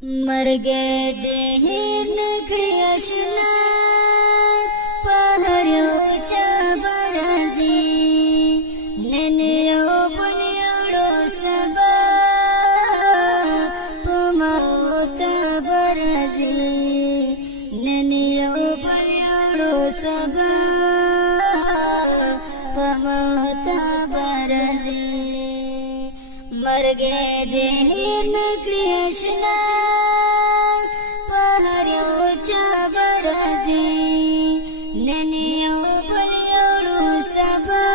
مرګ دې هېر نکړې اشنا په هر یو چا به راځي نن یو بل یوړو سبا په موت به راځي نن یو بل یوړو سبا په موت به راځي مرګ دې هېر نکړې اشنا نن یو بل یوړو سبا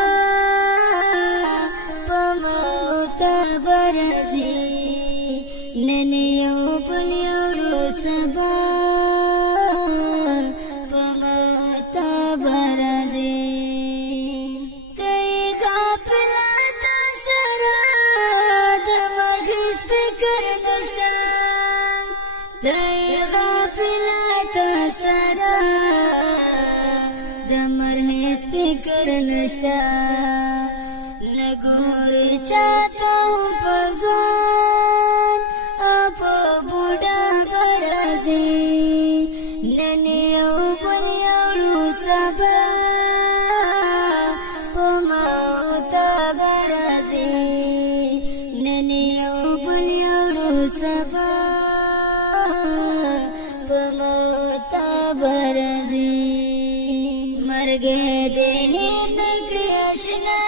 په موت به راځي نن یو بل یوړو سبا په موت به راځي ته غافله ته سره د مرګ فکر نشته ته غافله ته سره فکر نشتا نګوري چاته په ځوان په بوډا برازي نن یو بل یوړو سبا په موت برازي نن یو بل یوړو سبا په موت برازي مرګ دې هېر نکړې اشنا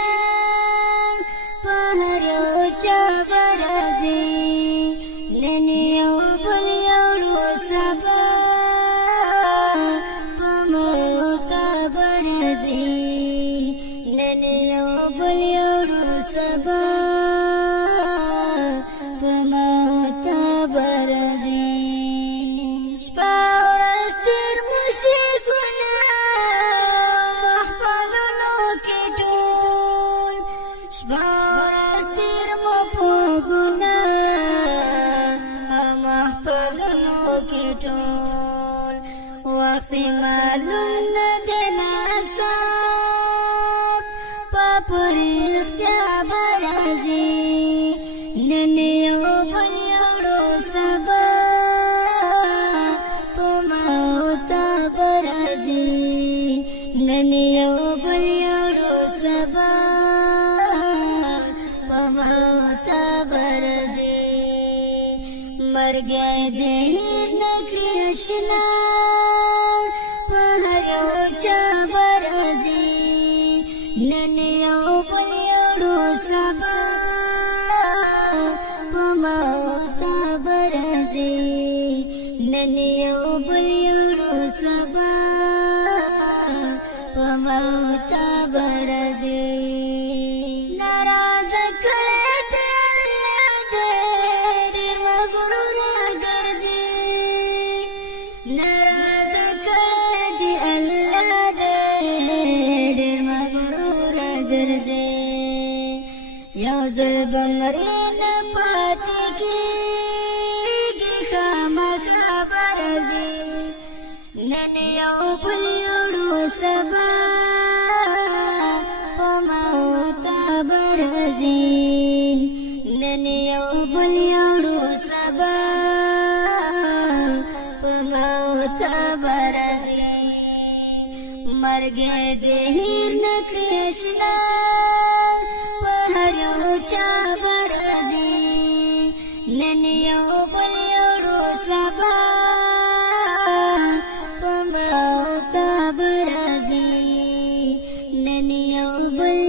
په هر یو چا به راځي نن یو بل یوړو سبا په موت به راځي نن یو بل یوړو سبا په موت به راځي شپه ورځ تېر مو شي شپارس تیر مو په ګناه محفلونو کې ټول وخت معلوم نه دی ناصاب په پرختیا به راځي نن یو بل یوړو سبا په موت به راځي نن یو بل یوړو سبا موت برځي مرګ دې هېر نکړې اشنا په هر یو چا به راځي نن یو بل یوړو سبا په موت برځي نن یو بل یوړو سبا په موت برځي یو ځل به مرې نه پاتې کېږي خامخا به راځي نن یو بل یوړو سبا په موت به راځي نن یو بل یوړو سبا په موت به راځي مرګ دې هېر نکړې اشنا چا به راځي نن یو بل یوړو سبا په موت به راځي نن یو بل